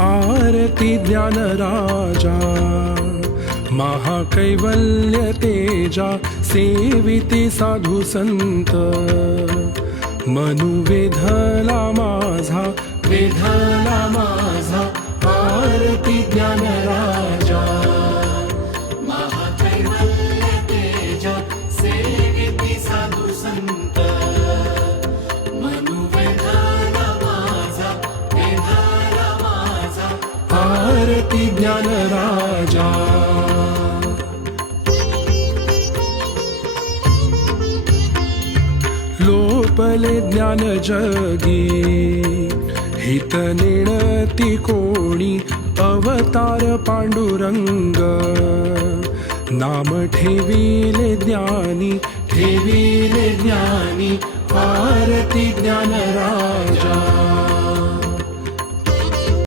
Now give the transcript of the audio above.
आरती ज्ञान राजा महाकैवल्य तेजा सेविती साधु संत मनु वेधला माझा आरती ज्ञान राजा महाकैवल्य तेजा सेविती साधु संत मनु वेधला माझा आरती ज्ञान राजा लोपले ज्ञान जगी हित नेणती कोणी अवतार पांडुरंग नाम ठेविले ज्ञानी आरती ज्ञान राजा